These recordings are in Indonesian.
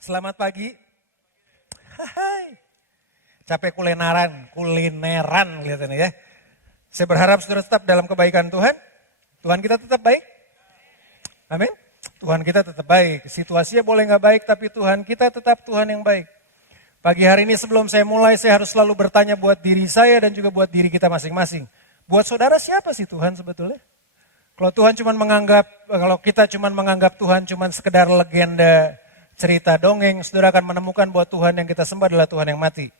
Selamat pagi. Hai. Capek kulineran kelihatannya ya. Saya berharap saudara tetap dalam kebaikan Tuhan. Tuhan kita tetap baik. Amin. Tuhan kita tetap baik. Situasinya boleh nggak baik, tapi Tuhan kita tetap Tuhan yang baik. Pagi hari ini sebelum saya mulai, saya harus selalu bertanya buat diri saya dan juga buat diri kita masing-masing. Buat saudara siapa sih Tuhan sebetulnya? Kalau kita cuma menganggap Tuhan cuma sekedar legenda, cerita dongeng, saudara akan menemukan bahwa Tuhan yang kita sembah adalah Tuhan yang mati.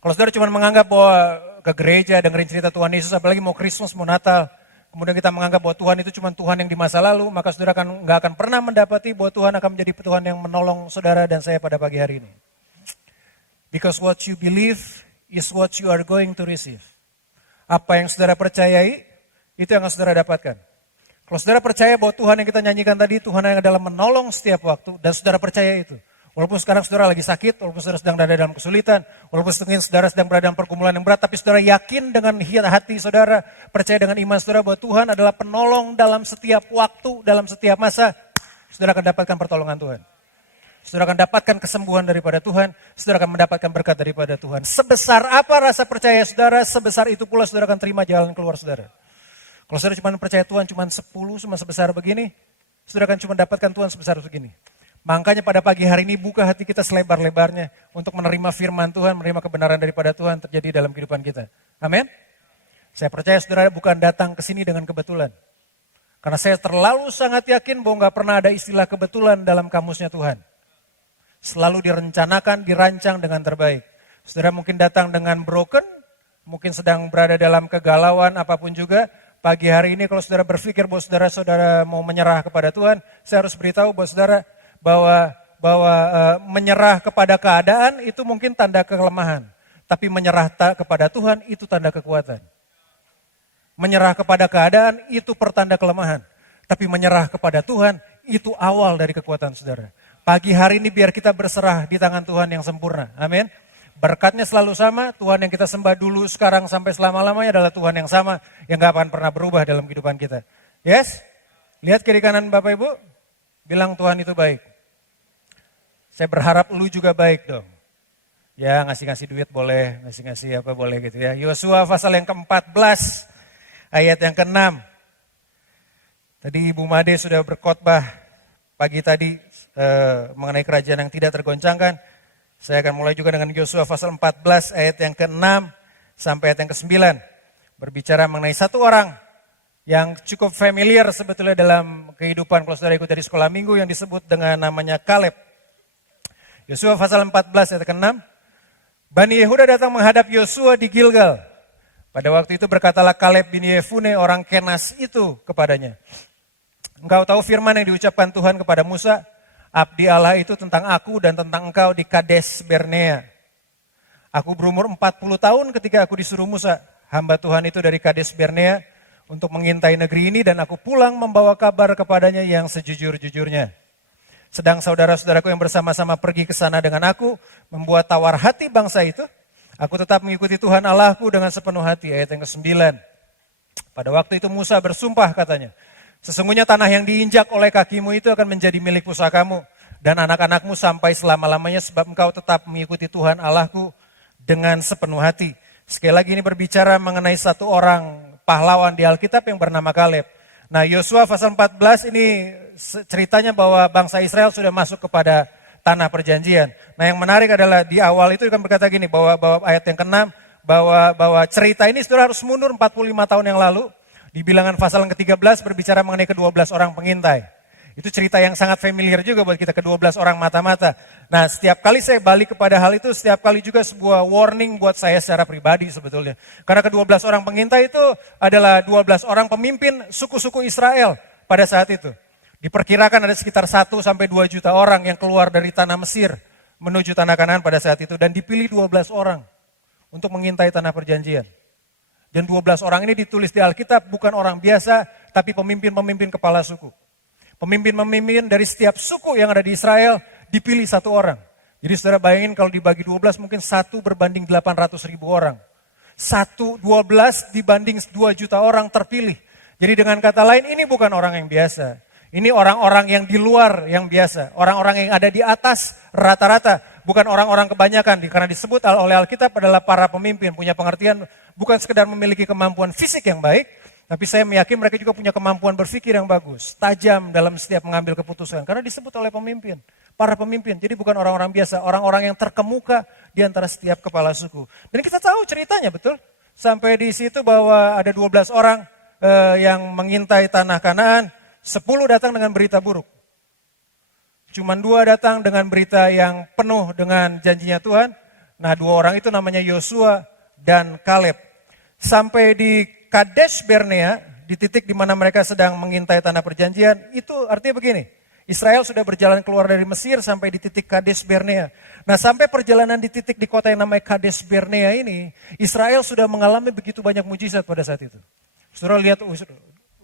Kalau saudara cuma menganggap bahwa ke gereja dengerin cerita Tuhan Yesus, apalagi mau Christmas, mau Natal, kemudian kita menganggap bahwa Tuhan itu cuma Tuhan yang di masa lalu, maka saudara nggak akan pernah mendapati bahwa Tuhan akan menjadi Tuhan yang menolong saudara dan saya pada pagi hari ini. Because what you believe is what you are going to receive. Apa yang saudara percayai, itu yang akan saudara dapatkan. Kalau saudara percaya bahwa Tuhan yang kita nyanyikan tadi, Tuhan yang adalah menolong setiap waktu, dan saudara percaya itu. Walaupun sekarang saudara lagi sakit, walaupun saudara sedang berada dalam kesulitan, walaupun saudara sedang berada dalam pergumulan yang berat, tapi saudara yakin dengan hati saudara, percaya dengan iman saudara bahwa Tuhan adalah penolong dalam setiap waktu, dalam setiap masa, saudara akan dapatkan pertolongan Tuhan. Saudara akan dapatkan kesembuhan daripada Tuhan, saudara akan mendapatkan berkat daripada Tuhan. Sebesar apa rasa percaya saudara, sebesar itu pula saudara akan terima jalan keluar saudara. Kalau saudara cuma percaya Tuhan cuma 10 cuma sebesar begini, saudara akan cuma dapatkan Tuhan sebesar begini. Makanya pada pagi hari ini buka hati kita selebar-lebarnya untuk menerima firman Tuhan, menerima kebenaran daripada Tuhan terjadi dalam kehidupan kita. Amin. Saya percaya saudara bukan datang ke sini dengan kebetulan. Karena saya terlalu sangat yakin bahwa gak pernah ada istilah kebetulan dalam kamusnya Tuhan. Selalu direncanakan, dirancang dengan terbaik. Saudara mungkin datang dengan broken, mungkin sedang berada dalam kegalauan apapun juga. Pagi hari ini kalau saudara berpikir bahwa saudara mau menyerah kepada Tuhan, saya harus beritahu bahwa saudara bahwa menyerah kepada keadaan itu mungkin tanda kelemahan. Tapi menyerah kepada Tuhan itu tanda kekuatan. Menyerah kepada keadaan itu pertanda kelemahan. Tapi menyerah kepada Tuhan itu awal dari kekuatan saudara. Pagi hari ini biar kita berserah di tangan Tuhan yang sempurna. Amin. Berkatnya selalu sama, Tuhan yang kita sembah dulu, sekarang sampai selama-lamanya adalah Tuhan yang sama, yang gak akan pernah berubah dalam kehidupan kita. Yes? Lihat kiri kanan Bapak Ibu, bilang Tuhan itu baik. Saya berharap lu juga baik dong. Ya ngasih-ngasih duit boleh, ngasih-ngasih apa boleh gitu ya. Yosua pasal yang ke-14, ayat yang ke-6. Tadi Ibu Made sudah berkhotbah pagi tadi mengenai kerajaan yang tidak tergoncangkan. Saya akan mulai juga dengan Yosua pasal 14 ayat yang ke-6 sampai ayat yang ke-9. Berbicara mengenai satu orang yang cukup familiar sebetulnya dalam kehidupan kalau saudara ikut dari sekolah minggu yang disebut dengan namanya Kaleb. Yosua pasal 14 ayat ke-6. Bani Yehuda datang menghadap Yosua di Gilgal. Pada waktu itu berkatalah Kaleb bin Yefune orang Kenas itu kepadanya. Engkau tahu firman yang diucapkan Tuhan kepada Musa, abdi Allah itu tentang aku dan tentang engkau di Kades Barnea. Aku berumur 40 tahun ketika aku disuruh Musa, hamba Tuhan itu dari Kades Barnea, untuk mengintai negeri ini dan aku pulang membawa kabar kepadanya yang sejujur-jujurnya. Sedang saudara-saudaraku yang bersama-sama pergi ke sana dengan aku, membuat tawar hati bangsa itu, aku tetap mengikuti Tuhan Allahku dengan sepenuh hati. Ayat yang ke-9. Pada waktu itu Musa bersumpah katanya, sesungguhnya tanah yang diinjak oleh kakimu itu akan menjadi milik pusakamu dan anak-anakmu sampai selama-lamanya sebab engkau tetap mengikuti Tuhan Allahku dengan sepenuh hati. Sekali lagi ini berbicara mengenai satu orang pahlawan di Alkitab yang bernama Kaleb. Nah Yosua pasal 14 ini ceritanya bahwa bangsa Israel sudah masuk kepada tanah perjanjian. Nah yang menarik adalah di awal itu kan berkata gini bahwa ayat yang ke-6 bahwa cerita ini sudah harus mundur 45 tahun yang lalu. Di bilangan pasal yang ke-13 berbicara mengenai ke-12 orang pengintai. Itu cerita yang sangat familiar juga buat kita, ke-12 orang mata-mata. Nah setiap kali saya balik kepada hal itu, setiap kali juga sebuah warning buat saya secara pribadi sebetulnya. Karena ke-12 orang pengintai itu adalah 12 orang pemimpin suku-suku Israel pada saat itu. Diperkirakan ada sekitar 1-2 juta orang yang keluar dari tanah Mesir menuju tanah Kanaan pada saat itu. Dan dipilih 12 orang untuk mengintai tanah perjanjian. Dan 12 orang ini ditulis di Alkitab bukan orang biasa, tapi pemimpin-pemimpin kepala suku. Pemimpin-pemimpin dari setiap suku yang ada di Israel dipilih satu orang. Jadi saudara bayangin kalau dibagi 12 mungkin 1 berbanding 800.000 orang. 12 dibanding 2 juta orang terpilih. Jadi dengan kata lain ini bukan orang yang biasa. Ini orang-orang yang di luar yang biasa, orang-orang yang ada di atas rata-rata, bukan orang-orang kebanyakan, karena disebut oleh Alkitab adalah para pemimpin, punya pengertian bukan sekedar memiliki kemampuan fisik yang baik, tapi saya meyakini mereka juga punya kemampuan berpikir yang bagus, tajam dalam setiap mengambil keputusan, karena disebut oleh pemimpin, para pemimpin, jadi bukan orang-orang biasa, orang-orang yang terkemuka di antara setiap kepala suku. Dan kita tahu ceritanya betul, sampai di situ bahwa ada 12 orang yang mengintai tanah Kanaan, 10 datang dengan berita buruk. Cuman 2 datang dengan berita yang penuh dengan janjinya Tuhan. Nah 2 orang itu namanya Yosua dan Kaleb. Sampai di Kadesh Barnea, di titik di mana mereka sedang mengintai tanah perjanjian, itu artinya begini. Israel sudah berjalan keluar dari Mesir sampai di titik Kadesh Barnea. Nah sampai perjalanan di titik di kota yang namanya Kadesh Barnea ini, Israel sudah mengalami begitu banyak mujizat pada saat itu. Saudara lihat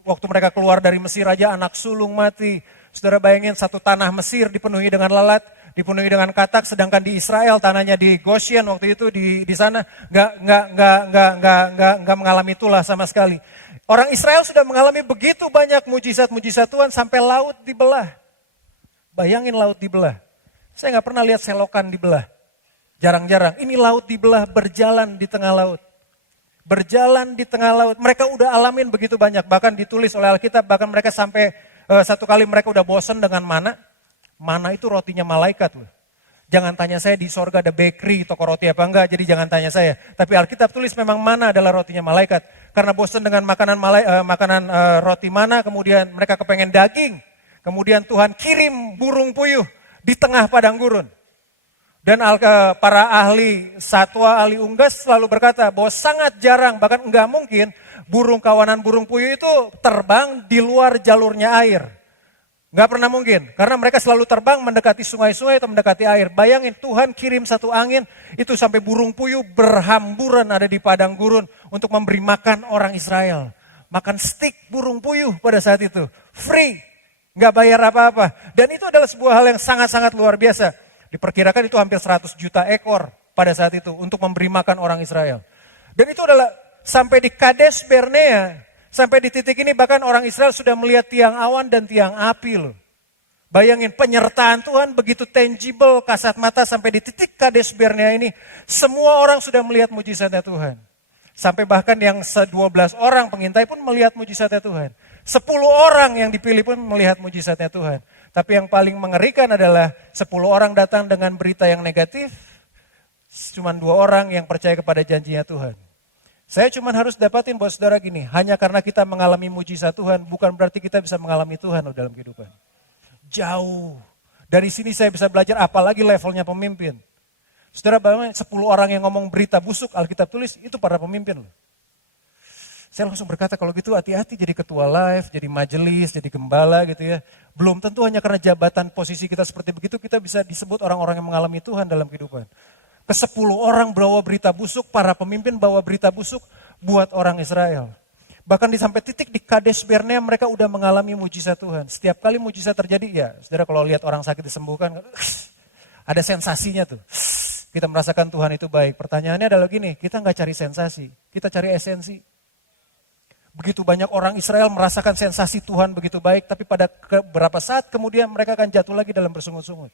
waktu mereka keluar dari Mesir aja anak sulung mati. Saudara bayangin satu tanah Mesir dipenuhi dengan lalat, dipenuhi dengan katak, sedangkan di Israel tanahnya di Goshen waktu itu di sana nggak mengalami itulah sama sekali. Orang Israel sudah mengalami begitu banyak mujizat-mujizat Tuhan sampai laut dibelah. Bayangin laut dibelah. Saya nggak pernah lihat selokan dibelah. Jarang-jarang. Ini laut dibelah berjalan di tengah laut. Berjalan di tengah laut. Mereka udah alamin begitu banyak. Bahkan ditulis oleh Alkitab, bahkan mereka sampai satu kali mereka udah bosan dengan mana. Mana itu rotinya malaikat loh. Jangan tanya saya di sorga ada bakery, toko roti apa enggak, jadi jangan tanya saya. Tapi Alkitab tulis memang mana adalah rotinya malaikat. Karena bosan dengan makanan roti mana, kemudian mereka kepengen daging. Kemudian Tuhan kirim burung puyuh di tengah padang gurun. Dan para ahli satwa, ahli unggas selalu berkata bahwa sangat jarang, bahkan enggak mungkin kawanan burung puyuh itu terbang di luar jalurnya air. Enggak pernah mungkin, karena mereka selalu terbang mendekati sungai-sungai atau mendekati air. Bayangin Tuhan kirim satu angin, itu sampai burung puyuh berhamburan ada di padang gurun untuk memberi makan orang Israel. Makan stik burung puyuh pada saat itu, free, enggak bayar apa-apa. Dan itu adalah sebuah hal yang sangat-sangat luar biasa. Diperkirakan itu hampir 100 juta ekor pada saat itu untuk memberi makan orang Israel. Dan itu adalah sampai di Kadesh Barnea, sampai di titik ini bahkan orang Israel sudah melihat tiang awan dan tiang api loh. Bayangin penyertaan Tuhan begitu tangible, kasat mata sampai di titik Kadesh Barnea ini. Semua orang sudah melihat mujizatnya Tuhan. Sampai bahkan yang 12 orang pengintai pun melihat mujizatnya Tuhan. 10 orang yang dipilih pun melihat mujizatnya Tuhan. Tapi yang paling mengerikan adalah 10 orang datang dengan berita yang negatif, cuma 2 orang yang percaya kepada janjinya Tuhan. Saya cuma harus dapatin buat saudara gini, hanya karena kita mengalami mujizat Tuhan, bukan berarti kita bisa mengalami Tuhan dalam kehidupan. Jauh. Dari sini saya bisa belajar apalagi levelnya pemimpin. Saudara bayangin 10 orang yang ngomong berita busuk, Alkitab tulis, itu para pemimpin loh. Saya langsung berkata kalau gitu hati-hati jadi ketua live, jadi majelis, jadi gembala gitu ya. Belum tentu hanya karena jabatan posisi kita seperti begitu kita bisa disebut orang-orang yang mengalami Tuhan dalam kehidupan. Ke-10 orang bawa berita busuk, para pemimpin bawa berita busuk buat orang Israel. Bahkan di sampai titik di Kadesh Barnea mereka udah mengalami mujizat Tuhan. Setiap kali mujizat terjadi ya, saudara kalau lihat orang sakit disembuhkan, ada sensasinya tuh. Kita merasakan Tuhan itu baik. Pertanyaannya adalah gini, kita nggak cari sensasi, kita cari esensi. Begitu banyak orang Israel merasakan sensasi Tuhan begitu baik, tapi pada beberapa saat kemudian mereka akan jatuh lagi dalam bersungut-sungut.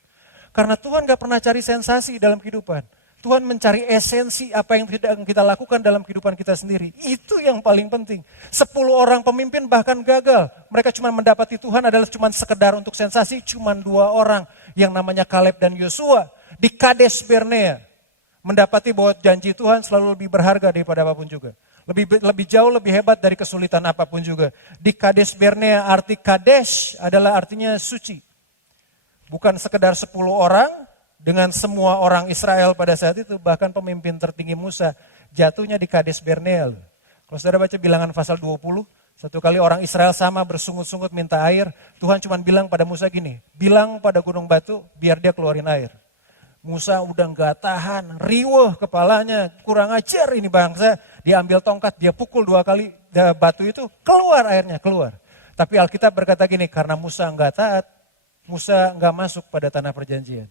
Karena Tuhan gak pernah cari sensasi dalam kehidupan. Tuhan mencari esensi apa yang kita lakukan dalam kehidupan kita sendiri. Itu yang paling penting. 10 orang pemimpin bahkan gagal. Mereka cuma mendapati Tuhan adalah cuma sekedar untuk sensasi. Cuma 2 orang yang namanya Kaleb dan Yosua di Kadesh Barnea. Mendapati bahwa janji Tuhan selalu lebih berharga daripada apapun juga. Lebih jauh, lebih hebat dari kesulitan apapun juga. Di Kadesh Barnea, arti Kadesh adalah artinya suci. Bukan sekedar 10 orang dengan semua orang Israel pada saat itu. Bahkan pemimpin tertinggi Musa jatuhnya di Kadesh Barnea. Kalau saudara baca bilangan pasal 20, satu kali orang Israel sama bersungut-sungut minta air. Tuhan cuma bilang pada Musa gini, bilang pada gunung batu biar dia keluarin air. Musa udah gak tahan, riweh kepalanya, kurang ajar ini bangsa. Dia ambil tongkat, dia pukul 2 kali batu itu, keluar airnya, keluar. Tapi Alkitab berkata gini, karena Musa gak taat, Musa gak masuk pada tanah perjanjian.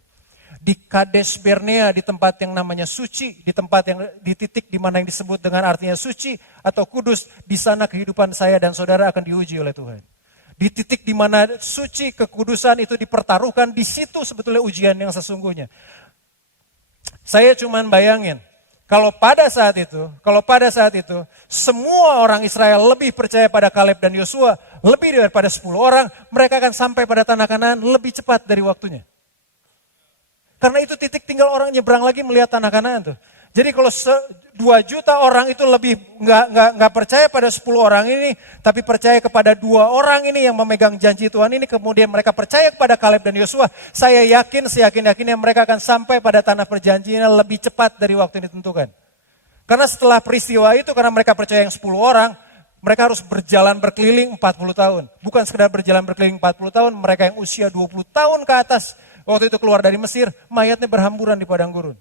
Di Kadesh Barnea, di tempat yang namanya suci, di tempat yang di titik di mana yang disebut dengan artinya suci atau kudus, di sana kehidupan saya dan saudara akan diuji oleh Tuhan. Di titik di mana suci kekudusan itu dipertaruhkan, di situ sebetulnya ujian yang sesungguhnya. Saya cuman bayangin, kalau pada saat itu, semua orang Israel lebih percaya pada Kaleb dan Yosua, lebih daripada 10 orang, mereka akan sampai pada tanah Kanaan lebih cepat dari waktunya. Karena itu titik tinggal orang nyebrang lagi melihat tanah Kanaan tuh. Jadi kalau 2 juta orang itu lebih nggak percaya pada 10 orang ini, tapi percaya kepada 2 orang ini yang memegang janji Tuhan ini, kemudian mereka percaya kepada Kaleb dan Yosua, saya yakin, seyakin-yakinnya mereka akan sampai pada tanah perjanjian lebih cepat dari waktu yang ditentukan. Karena setelah peristiwa itu, karena mereka percaya yang 10 orang, mereka harus berjalan berkeliling 40 tahun. Bukan sekedar berjalan berkeliling 40 tahun, mereka yang usia 20 tahun ke atas, waktu itu keluar dari Mesir, mayatnya berhamburan di padang gurun.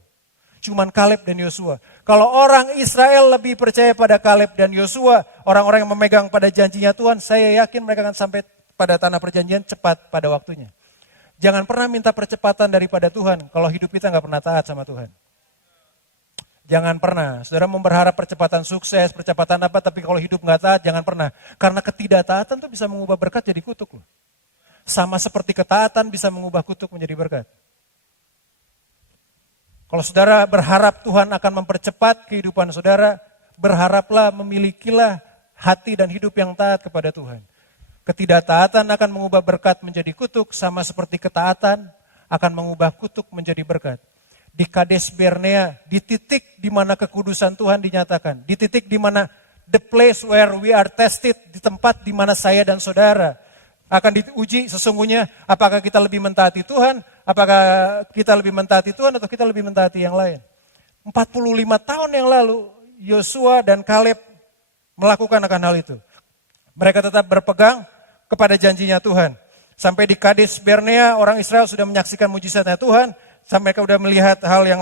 Cuman Kaleb dan Yosua. Kalau orang Israel lebih percaya pada Kaleb dan Yosua, orang-orang yang memegang pada janjinya Tuhan, saya yakin mereka akan sampai pada tanah perjanjian cepat pada waktunya. Jangan pernah minta percepatan daripada Tuhan kalau hidup kita nggak pernah taat sama Tuhan. Jangan pernah, saudara mau berharap percepatan sukses, percepatan apa, tapi kalau hidup nggak taat, jangan pernah. Karena ketidaktaatan itu bisa mengubah berkat jadi kutuk loh. Sama seperti ketaatan bisa mengubah kutuk menjadi berkat. Kalau saudara berharap Tuhan akan mempercepat kehidupan saudara, berharaplah memilikilah hati dan hidup yang taat kepada Tuhan. Ketidaktaatan akan mengubah berkat menjadi kutuk, sama seperti ketaatan akan mengubah kutuk menjadi berkat. Di Kades Barnea, di titik di mana kekudusan Tuhan dinyatakan, di titik di mana the place where we are tested, di tempat di mana saya dan saudara akan diuji sesungguhnya, apakah kita lebih mentaati Tuhan, apakah kita lebih mentaati Tuhan atau kita lebih mentaati yang lain. 45 tahun yang lalu, Yosua dan Kaleb melakukan akan hal itu. Mereka tetap berpegang kepada janjinya Tuhan. Sampai di Kades Barnea, orang Israel sudah menyaksikan mujizatnya Tuhan, sampai mereka sudah melihat hal yang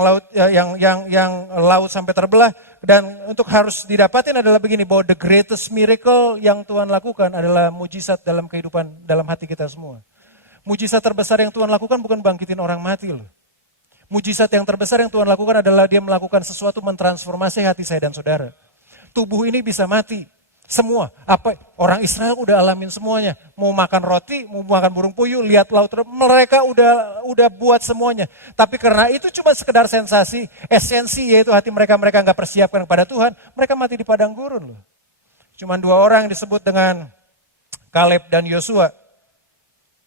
laut sampai terbelah. Dan untuk harus didapatin adalah begini, bahwa the greatest miracle yang Tuhan lakukan adalah mujizat dalam kehidupan, dalam hati kita semua. Mujizat terbesar yang Tuhan lakukan bukan bangkitin orang mati loh. Mujizat yang terbesar yang Tuhan lakukan adalah dia melakukan sesuatu mentransformasi hati saya dan saudara. Tubuh ini bisa mati. Semua, apa orang Israel udah alamin semuanya. Mau makan roti, mau makan burung puyuh, lihat laut, mereka udah buat semuanya. Tapi karena itu cuma sekedar sensasi, esensi yaitu hati mereka nggak persiapkan kepada Tuhan, mereka mati di padang gurun loh. Cuman 2 orang yang disebut dengan Kaleb dan Yosua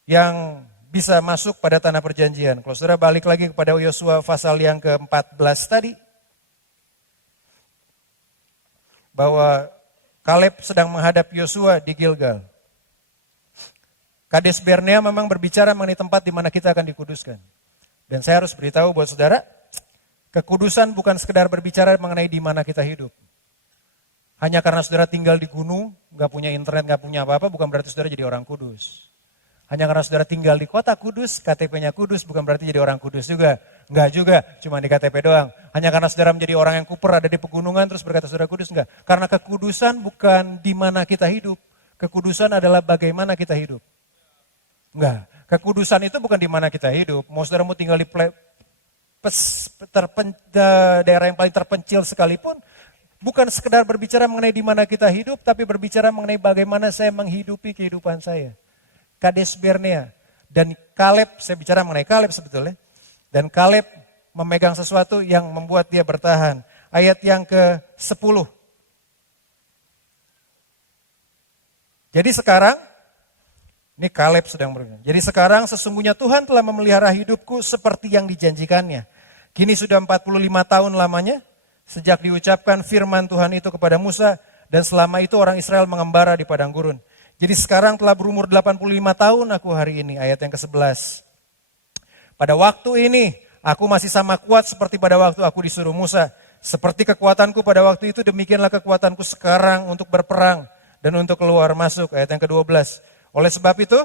yang bisa masuk pada tanah perjanjian. Kalau saudara balik lagi kepada Yosua pasal yang ke-14 tadi, bahwa Kaleb sedang menghadap Yosua di Gilgal. Kades Barnea memang berbicara mengenai tempat di mana kita akan dikuduskan. Dan saya harus beritahu buat saudara, kekudusan bukan sekedar berbicara mengenai di mana kita hidup. Hanya karena saudara tinggal di gunung, gak punya internet, gak punya apa-apa, bukan berarti saudara jadi orang kudus. Hanya karena saudara tinggal di kota kudus, KTP-nya kudus, bukan berarti jadi orang kudus juga. Enggak juga, cuma di KTP doang. Hanya karena saudara menjadi orang yang kuper, ada di pegunungan, terus berkata saudara kudus, enggak. Karena kekudusan bukan di mana kita hidup. Kekudusan adalah bagaimana kita hidup. Enggak, kekudusan itu bukan di mana kita hidup. Mau saudara mau tinggal di daerah yang paling terpencil sekalipun, bukan sekedar berbicara mengenai di mana kita hidup, tapi berbicara mengenai bagaimana saya menghidupi kehidupan saya. Kades Barnea dan Kaleb, saya bicara mengenai Kaleb sebetulnya. Dan Kaleb memegang sesuatu yang membuat dia bertahan. Ayat yang ke-10. Jadi sekarang, ini Kaleb sedang berbicara. Jadi sekarang sesungguhnya Tuhan telah memelihara hidupku seperti yang dijanjikannya. Kini sudah 45 tahun lamanya, sejak diucapkan firman Tuhan itu kepada Musa, dan selama itu orang Israel mengembara di padang gurun. Jadi sekarang telah berumur 85 tahun aku hari ini, ayat yang ke-11. Pada waktu ini, aku masih sama kuat seperti pada waktu aku disuruh Musa. Seperti kekuatanku pada waktu itu, demikianlah kekuatanku sekarang untuk berperang dan untuk keluar masuk, ayat yang ke-12. Oleh sebab itu,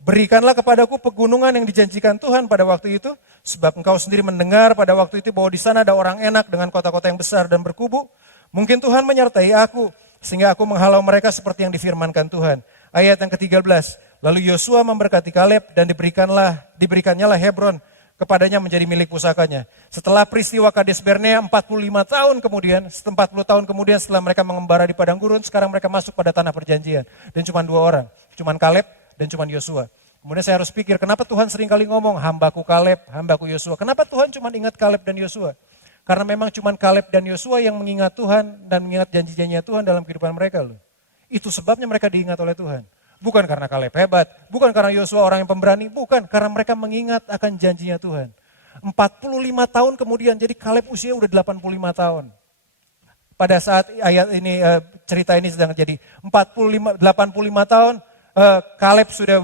berikanlah kepadaku pegunungan yang dijanjikan Tuhan pada waktu itu, sebab engkau sendiri mendengar pada waktu itu bahwa di sana ada orang enak dengan kota-kota yang besar dan berkubu. Mungkin Tuhan menyertai aku, sehingga aku menghalau mereka seperti yang difirmankan Tuhan. Ayat yang ke-13, lalu Yosua memberkati Kaleb dan diberikannya lah Hebron kepadanya menjadi milik pusakanya. Setelah peristiwa Kades Barnea 45 tahun kemudian, 40 tahun kemudian setelah mereka mengembara di padang gurun, sekarang mereka masuk pada tanah perjanjian. Dan cuma 2 orang, cuma Kaleb dan cuma Yosua. Kemudian saya harus pikir, kenapa Tuhan sering kali ngomong, hambaku Kaleb, hambaku Yosua. Kenapa Tuhan cuma ingat Kaleb dan Yosua? Karena memang cuma Kaleb dan Yosua yang mengingat Tuhan dan mengingat janji-janjinya Tuhan dalam kehidupan mereka loh. Itu sebabnya mereka diingat oleh Tuhan. Bukan karena Kaleb hebat, bukan karena Yosua orang yang pemberani, bukan. Karena mereka mengingat akan janjinya Tuhan. 45 tahun kemudian, jadi Kaleb usia udah 85 tahun. Pada saat ayat ini, cerita ini sedang jadi 85 tahun, Kaleb sudah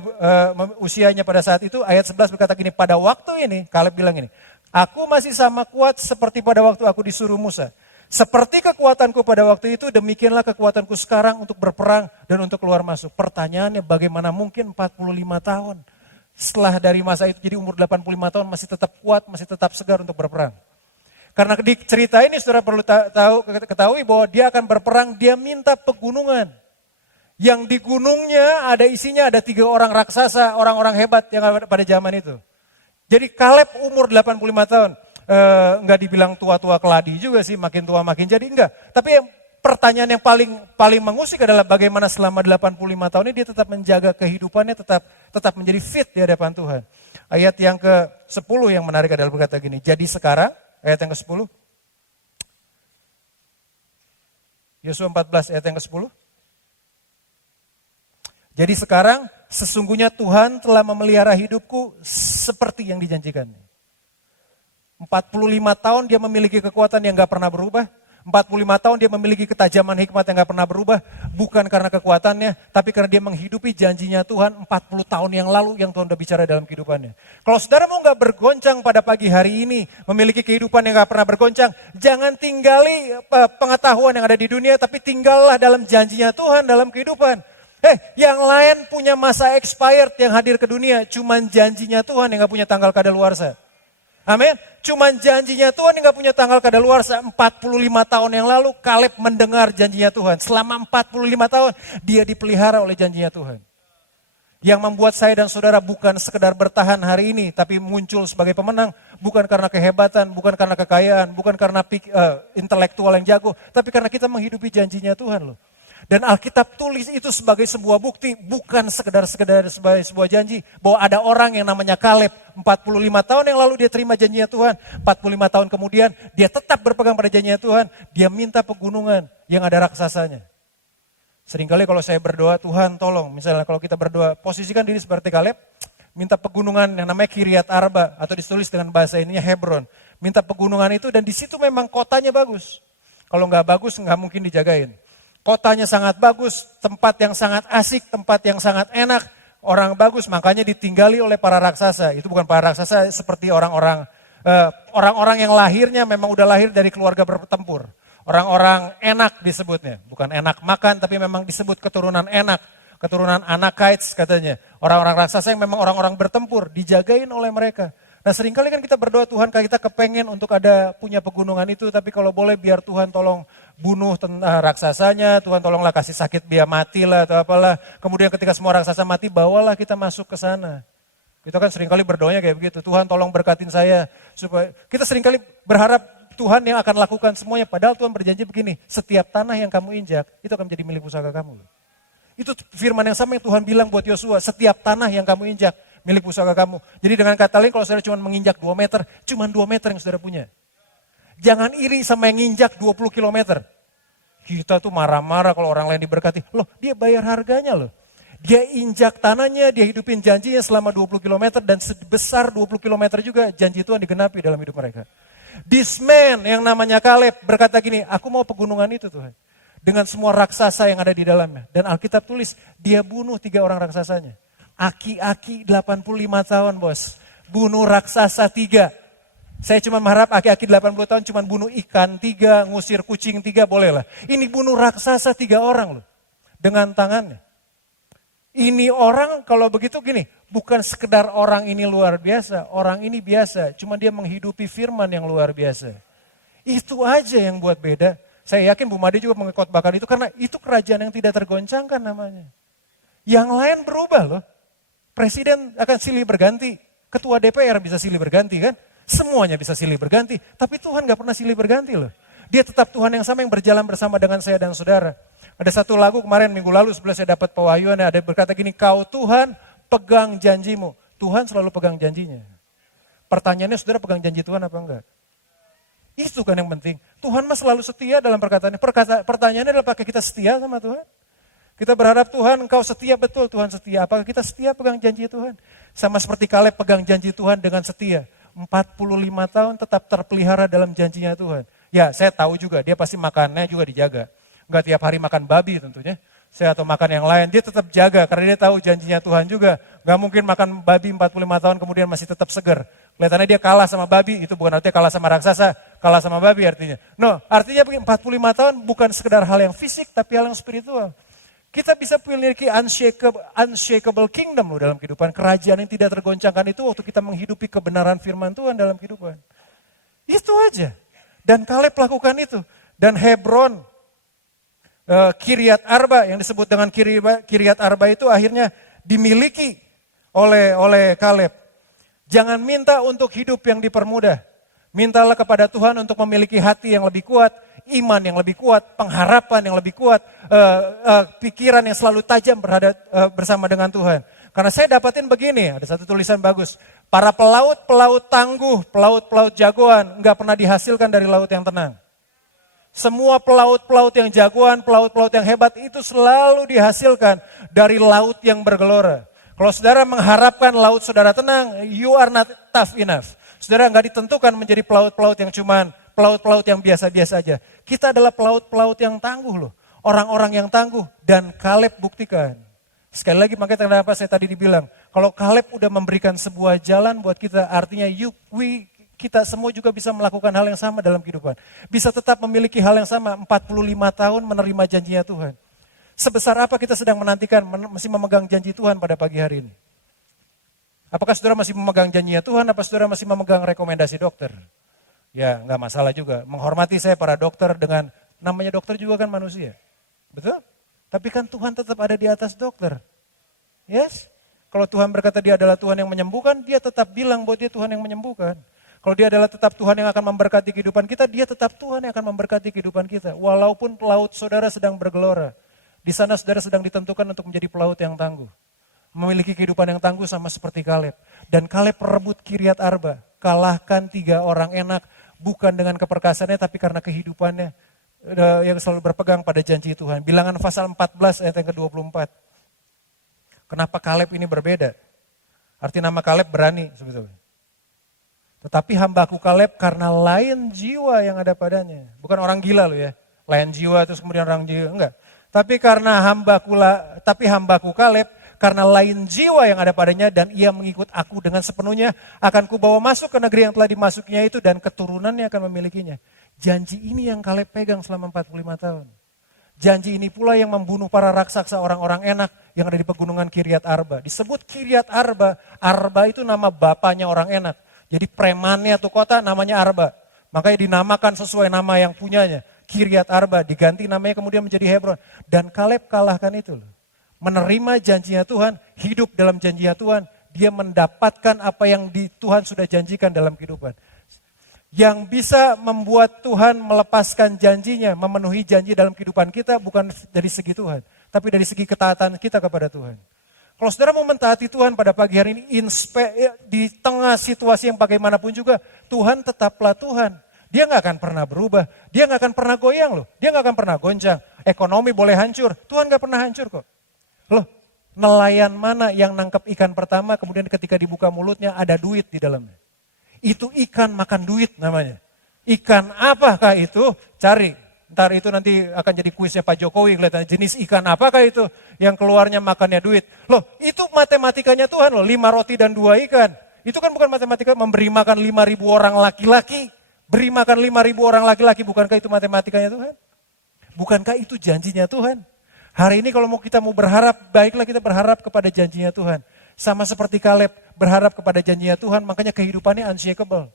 usianya pada saat itu, ayat 11 berkata gini, pada waktu ini, Kaleb bilang ini, aku masih sama kuat seperti pada waktu aku disuruh Musa. Seperti kekuatanku pada waktu itu, demikianlah kekuatanku sekarang untuk berperang dan untuk keluar masuk. Pertanyaannya bagaimana mungkin 45 tahun setelah dari masa itu jadi umur 85 tahun masih tetap kuat, masih tetap segar untuk berperang. Karena di cerita ini saudara perlu ketahui bahwa dia akan berperang, dia minta pegunungan. Yang di gunungnya ada isinya ada 3 orang raksasa, orang-orang hebat yang ada pada zaman itu. Jadi Kaleb umur 85 tahun, enggak dibilang tua-tua keladi juga sih, makin tua makin jadi enggak. Tapi pertanyaan yang paling mengusik adalah bagaimana selama 85 tahun ini dia tetap menjaga kehidupannya, tetap menjadi fit di hadapan Tuhan. Ayat yang ke-10 yang menarik adalah berkata gini, jadi sekarang, ayat yang ke-10, Yosua 14 ayat yang ke-10. Jadi sekarang sesungguhnya Tuhan telah memelihara hidupku seperti yang dijanjikan. 45 tahun dia memiliki kekuatan yang gak pernah berubah. 45 tahun dia memiliki ketajaman hikmat yang gak pernah berubah. Bukan karena kekuatannya, tapi karena dia menghidupi janjinya Tuhan 40 tahun yang lalu yang Tuhan udah bicara dalam kehidupannya. Kalau saudara mau gak bergoncang pada pagi hari ini, memiliki kehidupan yang gak pernah bergoncang, jangan tinggali pengetahuan yang ada di dunia, tapi tinggallah dalam janjinya Tuhan dalam kehidupan. Yang lain punya masa expired yang hadir ke dunia, cuman janjinya Tuhan yang gak punya tanggal kadaluarsa. Amin. Cuman janjinya Tuhan yang gak punya tanggal kadaluarsa. 45 tahun yang lalu Kaleb mendengar janjinya Tuhan. Selama 45 tahun dia dipelihara oleh janjinya Tuhan. Yang membuat saya dan saudara bukan sekedar bertahan hari ini, tapi muncul sebagai pemenang. Bukan karena kehebatan, bukan karena kekayaan, bukan karena intelektual yang jago, tapi karena kita menghidupi janjinya Tuhan loh. Dan Alkitab tulis itu sebagai sebuah bukti, bukan sekedar sebagai sebuah janji. Bahwa ada orang yang namanya Kaleb, 45 tahun yang lalu dia terima janjinya Tuhan. 45 tahun kemudian dia tetap berpegang pada janjinya Tuhan. Dia minta pegunungan yang ada raksasanya. Seringkali kalau saya berdoa, Tuhan tolong, misalnya kalau kita berdoa, posisikan diri seperti Kaleb, minta pegunungan yang namanya Kiryat Arba, atau ditulis dengan bahasa ininya Hebron. Minta pegunungan itu dan di situ memang kotanya bagus. Kalau nggak bagus nggak mungkin dijagain. Kotanya sangat bagus, tempat yang sangat asik, tempat yang sangat enak, orang bagus, makanya ditinggali oleh para raksasa. Itu bukan para raksasa seperti orang-orang yang lahirnya memang udah lahir dari keluarga bertempur. Orang-orang enak disebutnya, bukan enak makan tapi memang disebut keturunan enak, keturunan Anakites katanya. Orang-orang raksasa yang memang orang-orang bertempur, dijagain oleh mereka. Nah seringkali kan kita berdoa Tuhan kita kepengen untuk punya pegunungan itu, tapi kalau boleh biar Tuhan tolong bunuh raksasanya, Tuhan tolonglah kasih sakit biar mati lah atau apalah. Kemudian ketika semua raksasa mati, bawalah kita masuk ke sana. Kita kan seringkali berdoanya kayak begitu, Tuhan tolong berkatin saya. Supaya kita seringkali berharap Tuhan yang akan lakukan semuanya, padahal Tuhan berjanji begini, setiap tanah yang kamu injak, itu akan menjadi milik pusaka kamu. Itu firman yang sama yang Tuhan bilang buat Yosua, setiap tanah yang kamu injak, milik pusaka kamu. Jadi dengan kata lain kalau saudara cuma menginjak 2 meter, cuma 2 meter yang saudara punya. Jangan iri sama yang nginjak 20 kilometer. Kita tuh marah-marah kalau orang lain diberkati. Loh dia bayar harganya loh. Dia injak tanahnya, dia hidupin janjinya selama 20 kilometer dan sebesar 20 kilometer juga janji Tuhan digenapi dalam hidup mereka. This man yang namanya Kaleb berkata gini, aku mau pegunungan itu Tuhan. Dengan semua raksasa yang ada di dalamnya. Dan Alkitab tulis, dia bunuh 3 orang raksasanya. Aki-aki 85 tahun bos, bunuh raksasa 3. Saya cuma mengharap aki-aki 80 tahun cuma bunuh ikan 3, ngusir kucing 3 boleh lah. Ini bunuh raksasa 3 orang loh, dengan tangannya. Ini orang kalau begitu gini, bukan sekedar orang ini luar biasa, orang ini biasa, cuma dia menghidupi firman yang luar biasa. Itu aja yang buat beda. Saya yakin Bu Made juga mengkhotbahkan itu karena itu kerajaan yang tidak tergoncangkan namanya. Yang lain berubah loh. Presiden akan silih berganti, ketua DPR bisa silih berganti kan? Semuanya bisa silih berganti, tapi Tuhan gak pernah silih berganti loh. Dia tetap Tuhan yang sama yang berjalan bersama dengan saya dan saudara. Ada satu lagu kemarin minggu lalu sebelah saya dapat pewahyuan, ada berkata gini, kau Tuhan pegang janjimu. Tuhan selalu pegang janjinya. Pertanyaannya saudara pegang janji Tuhan apa enggak? Itu kan yang penting. Tuhan mah selalu setia dalam perkataannya. Pertanyaannya adalah apakah kita setia sama Tuhan? Kita berharap Tuhan engkau setia, betul Tuhan setia. Apakah kita setia pegang janji Tuhan? Sama seperti Kaleb pegang janji Tuhan dengan setia. 45 tahun tetap terpelihara dalam janjinya Tuhan. Ya saya tahu juga dia pasti makannya juga dijaga. Enggak tiap hari makan babi tentunya. Saya atau makan yang lain, dia tetap jaga karena dia tahu janjinya Tuhan juga. Gak mungkin makan babi 45 tahun kemudian masih tetap segar. Kelihatannya dia kalah sama babi, itu bukan artinya kalah sama raksasa, kalah sama babi artinya. No, artinya 45 tahun bukan sekedar hal yang fisik tapi hal yang spiritual. Kita bisa memiliki unshakable kingdom loh dalam kehidupan. Kerajaan yang tidak tergoncangkan itu waktu kita menghidupi kebenaran firman Tuhan dalam kehidupan. Itu aja. Dan Kaleb lakukan itu. Dan Hebron, Kiryat Arba yang disebut dengan Kiryat Arba itu akhirnya dimiliki oleh Kaleb. Jangan minta untuk hidup yang dipermudah. Mintalah kepada Tuhan untuk memiliki hati yang lebih kuat, iman yang lebih kuat, pengharapan yang lebih kuat, pikiran yang selalu tajam bersama dengan Tuhan. Karena saya dapatin begini, ada satu tulisan bagus. Para pelaut tangguh, pelaut jagoan, enggak pernah dihasilkan dari laut yang tenang. Semua pelaut yang jagoan, pelaut yang hebat itu selalu dihasilkan dari laut yang bergelora. Kalau saudara mengharapkan laut saudara tenang, you are not tough enough. Saudara nggak ditentukan menjadi pelaut-pelaut yang cuman pelaut-pelaut yang biasa-biasa aja. Kita adalah pelaut-pelaut yang tangguh loh. Orang-orang yang tangguh dan Kaleb buktikan. Sekali lagi makanya kenapa saya tadi dibilang, kalau Kaleb udah memberikan sebuah jalan buat kita, artinya kita semua juga bisa melakukan hal yang sama dalam kehidupan. Bisa tetap memiliki hal yang sama, 45 tahun menerima janjinya Tuhan. Sebesar apa kita sedang menantikan, masih memegang janji Tuhan pada pagi hari ini? Apakah saudara masih memegang janjinya Tuhan, apa saudara masih memegang rekomendasi dokter? Ya nggak masalah juga, menghormati saya para dokter dengan, namanya dokter juga kan manusia. Betul? Tapi kan Tuhan tetap ada di atas dokter. Yes? Kalau Tuhan berkata dia adalah Tuhan yang menyembuhkan, dia tetap bilang bahwa dia Tuhan yang menyembuhkan. Kalau dia adalah tetap Tuhan yang akan memberkati kehidupan kita, dia tetap Tuhan yang akan memberkati kehidupan kita. Walaupun laut saudara sedang bergelora, di sana saudara sedang ditentukan untuk menjadi pelaut yang tangguh. Memiliki kehidupan yang tangguh sama seperti Kaleb. Dan Kaleb merebut Kiryat Arba, kalahkan 3 orang enak, bukan dengan keperkasaannya tapi karena kehidupannya yang selalu berpegang pada janji Tuhan. Bilangan pasal 14 ayat yang ke-24. Kenapa Kaleb ini berbeda? Arti nama Kaleb berani sebetulnya. Tetapi hambaku Kaleb karena lain jiwa yang ada padanya. Bukan orang gila loh ya. Lain jiwa terus kemudian orang jiwa, enggak. Tapi karena hambaku Kaleb karena lain jiwa yang ada padanya dan ia mengikut aku dengan sepenuhnya, akan kubawa masuk ke negeri yang telah dimasukinya itu dan keturunannya akan memilikinya. Janji ini yang Kaleb pegang selama 45 tahun. Janji ini pula yang membunuh para raksasa orang-orang enak yang ada di pegunungan Kiryat Arba. Disebut Kiryat Arba, Arba itu nama bapaknya orang enak. Jadi premannya tuh kota namanya Arba. Makanya dinamakan sesuai nama yang punyanya. Kiryat Arba, diganti namanya kemudian menjadi Hebron. Dan Kaleb kalahkan itu loh. Menerima janjinya Tuhan, hidup dalam janjinya Tuhan, dia mendapatkan apa yang Tuhan sudah janjikan dalam kehidupan. Yang bisa membuat Tuhan melepaskan janjinya, memenuhi janji dalam kehidupan kita bukan dari segi Tuhan, tapi dari segi ketaatan kita kepada Tuhan. Kalau saudara mau mentaati Tuhan pada pagi hari ini, di tengah situasi yang bagaimanapun juga, Tuhan tetaplah Tuhan. Dia gak akan pernah berubah, dia gak akan pernah goyang loh, dia gak akan pernah goncang. Ekonomi boleh hancur, Tuhan gak pernah hancur kok. Loh, nelayan mana yang nangkap ikan pertama kemudian ketika dibuka mulutnya ada duit di dalamnya? Itu ikan makan duit namanya. Ikan apakah itu? Cari. Ntar itu nanti akan jadi kuisnya Pak Jokowi kelihatan jenis ikan apakah itu yang keluarnya makannya duit. Loh, itu matematikanya Tuhan loh, 5 roti dan 2 ikan. Itu kan bukan matematika memberi makan 5.000 orang laki-laki. Beri makan 5.000 orang laki-laki, bukankah itu matematikanya Tuhan? Bukankah itu janjinya Tuhan? Hari ini kalau kita mau berharap, baiklah kita berharap kepada janjinya Tuhan. Sama seperti Kaleb berharap kepada janjinya Tuhan, makanya kehidupannya unshakable.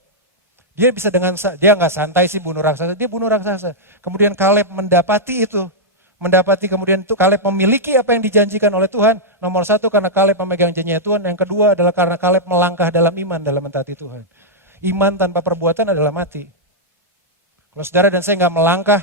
Dia bisa dia nggak santai sih bunuh raksasa, dia bunuh raksasa. Kemudian Kaleb mendapati itu, kemudian itu Kaleb memiliki apa yang dijanjikan oleh Tuhan. Nomor 1 karena Kaleb memegang janjinya Tuhan, yang kedua adalah karena Kaleb melangkah dalam iman dalam mentaati Tuhan. Iman tanpa perbuatan adalah mati. Kalau saudara dan saya nggak melangkah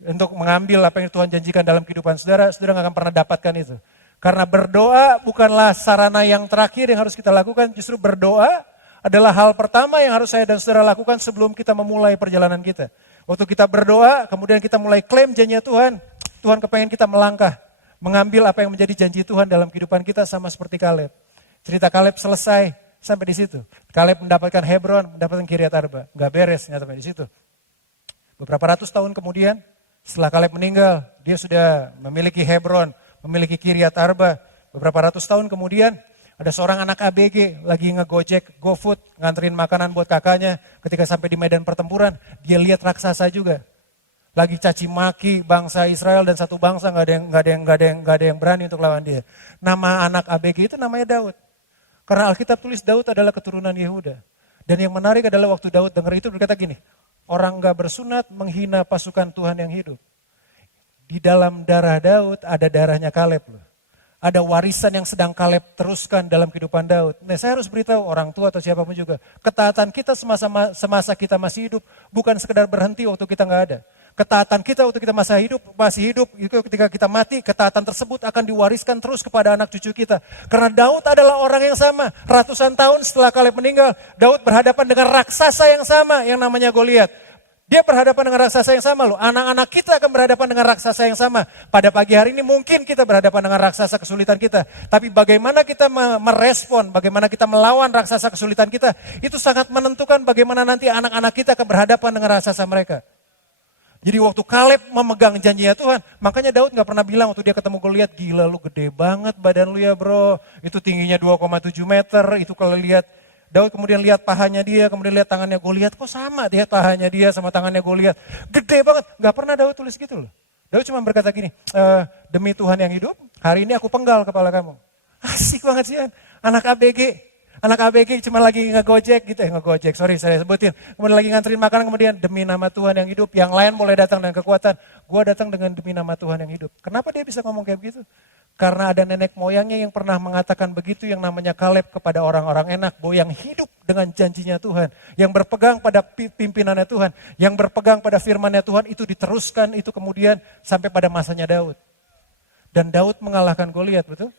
untuk mengambil apa yang Tuhan janjikan dalam kehidupan saudara, saudara nggak akan pernah dapatkan itu. Karena berdoa bukanlah sarana yang terakhir yang harus kita lakukan, justru berdoa adalah hal pertama yang harus saya dan saudara lakukan sebelum kita memulai perjalanan kita. Waktu kita berdoa, kemudian kita mulai klaim janjinya Tuhan. Tuhan kepengen kita melangkah, mengambil apa yang menjadi janji Tuhan dalam kehidupan kita sama seperti Kaleb. Cerita Kaleb selesai sampai di situ. Kaleb mendapatkan Hebron, mendapatkan Kiryat Arba. Nggak beres nyata di situ. Beberapa ratus tahun kemudian, setelah Kaleb meninggal, dia sudah memiliki Hebron, memiliki Kiryat Arba. Beberapa ratus tahun kemudian, ada seorang anak ABG lagi ngegojek GoFood, nganterin makanan buat kakaknya. Ketika sampai di medan pertempuran, dia lihat raksasa juga. Lagi caci maki bangsa Israel dan satu bangsa, nggak ada yang berani untuk lawan dia. Nama anak ABG itu namanya Daud. Karena Alkitab tulis Daud adalah keturunan Yehuda. Dan yang menarik adalah waktu Daud dengar itu berkata gini, orang nggak bersunat menghina pasukan Tuhan yang hidup. Di dalam darah Daud ada darahnya Kaleb loh. Ada warisan yang sedang Kaleb teruskan dalam kehidupan Daud. Nah, saya harus beritahu orang tua atau siapapun juga. Ketaatan kita semasa kita masih hidup bukan sekedar berhenti waktu kita nggak ada. Ketaatan kita waktu kita masih hidup, itu ketika kita mati, ketaatan tersebut akan diwariskan terus kepada anak cucu kita. Karena Daud adalah orang yang sama. Ratusan tahun setelah Kaleb meninggal, Daud berhadapan dengan raksasa yang sama yang namanya Goliat. Dia berhadapan dengan raksasa yang sama loh. Anak-anak kita akan berhadapan dengan raksasa yang sama. Pada pagi hari ini mungkin kita berhadapan dengan raksasa kesulitan kita. Tapi bagaimana kita merespon, bagaimana kita melawan raksasa kesulitan kita, itu sangat menentukan bagaimana nanti anak-anak kita akan berhadapan dengan raksasa mereka. Jadi waktu Kaleb memegang janjinya Tuhan, makanya Daud gak pernah bilang waktu dia ketemu Goliat, gila lu gede banget badan lu ya bro, itu tingginya 2,7 meter, itu kalau lihat, Daud kemudian lihat pahanya dia, kemudian lihat tangannya Goliat, kok sama dia pahanya dia sama tangannya Goliat, gede banget, gak pernah Daud tulis gitu loh. Daud cuma berkata gini, demi Tuhan yang hidup, hari ini aku penggal kepala kamu. Asik banget sih, anak ABG. Anak ABG cuma lagi ngegojek gitu, sorry saya sebutin. Kemudian lagi nganterin makanan, kemudian demi nama Tuhan yang hidup, yang lain boleh datang dengan kekuatan. Gua datang dengan demi nama Tuhan yang hidup. Kenapa dia bisa ngomong kayak begitu? Karena ada nenek moyangnya yang pernah mengatakan begitu yang namanya Kaleb kepada orang-orang enak. Bahwa yang hidup dengan janjinya Tuhan, yang berpegang pada pimpinannya Tuhan, yang berpegang pada firmannya Tuhan, itu diteruskan, itu kemudian sampai pada masanya Daud. Dan Daud mengalahkan Goliat, betul?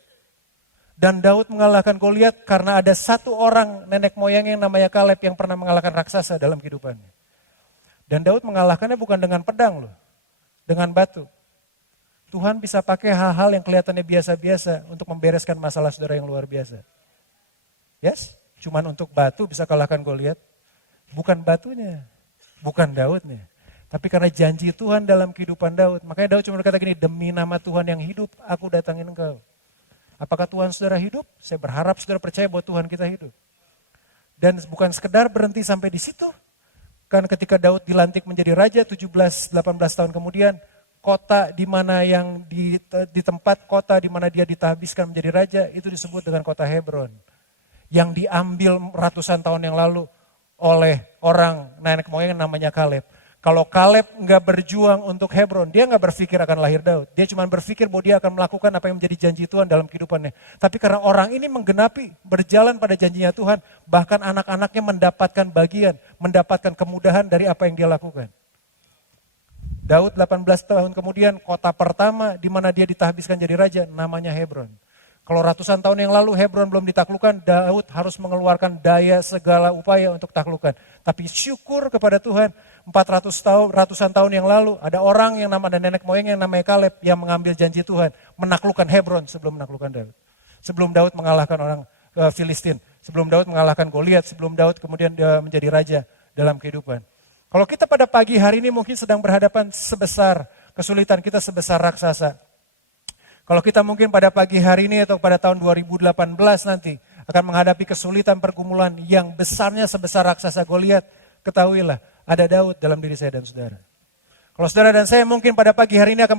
Dan Daud mengalahkan Goliat karena ada satu orang nenek moyang yang namanya Kaleb yang pernah mengalahkan raksasa dalam kehidupannya. Dan Daud mengalahkannya bukan dengan pedang loh, dengan batu. Tuhan bisa pakai hal-hal yang kelihatannya biasa-biasa untuk membereskan masalah saudara yang luar biasa. Yes, cuman untuk batu bisa kalahkan Goliat. Bukan batunya, bukan Daudnya. Tapi karena janji Tuhan dalam kehidupan Daud. Makanya Daud cuma berkata gini, demi nama Tuhan yang hidup aku datangin engkau. Apakah Tuhan saudara hidup? Saya berharap saudara percaya bahwa Tuhan kita hidup. Dan bukan sekedar berhenti sampai di situ. Kan ketika Daud dilantik menjadi raja 17-18 tahun kemudian, kota di mana yang di tempat kota di mana dia ditahbiskan menjadi raja itu disebut dengan kota Hebron. Yang diambil ratusan tahun yang lalu oleh orang nenek moyang namanya Kaleb. Kalau Kaleb nggak berjuang untuk Hebron, dia nggak berpikir akan lahir Daud. Dia cuma berpikir bahwa dia akan melakukan apa yang menjadi janji Tuhan dalam kehidupannya. Tapi karena orang ini menggenapi, berjalan pada janjinya Tuhan, bahkan anak-anaknya mendapatkan bagian, mendapatkan kemudahan dari apa yang dia lakukan. Daud 18 tahun kemudian, kota pertama di mana dia ditahbiskan jadi raja, namanya Hebron. Kalau ratusan tahun yang lalu Hebron belum ditaklukkan, Daud harus mengeluarkan daya segala upaya untuk taklukkan. Tapi syukur kepada Tuhan, ratusan tahun yang lalu ada orang yang ada nenek moyang yang namanya Kaleb yang mengambil janji Tuhan, menaklukkan Hebron sebelum menaklukkan Daud. Sebelum Daud mengalahkan orang Filistin, sebelum Daud mengalahkan Goliat, sebelum Daud kemudian dia menjadi raja dalam kehidupan. Kalau kita pada pagi hari ini mungkin sedang berhadapan sebesar kesulitan kita sebesar raksasa. Kalau kita mungkin pada pagi hari ini atau pada tahun 2018 nanti akan menghadapi kesulitan pergumulan yang besarnya sebesar raksasa Goliat, ketahuilah ada Daud dalam diri saya dan saudara. Kalau saudara dan saya mungkin pada pagi hari ini akan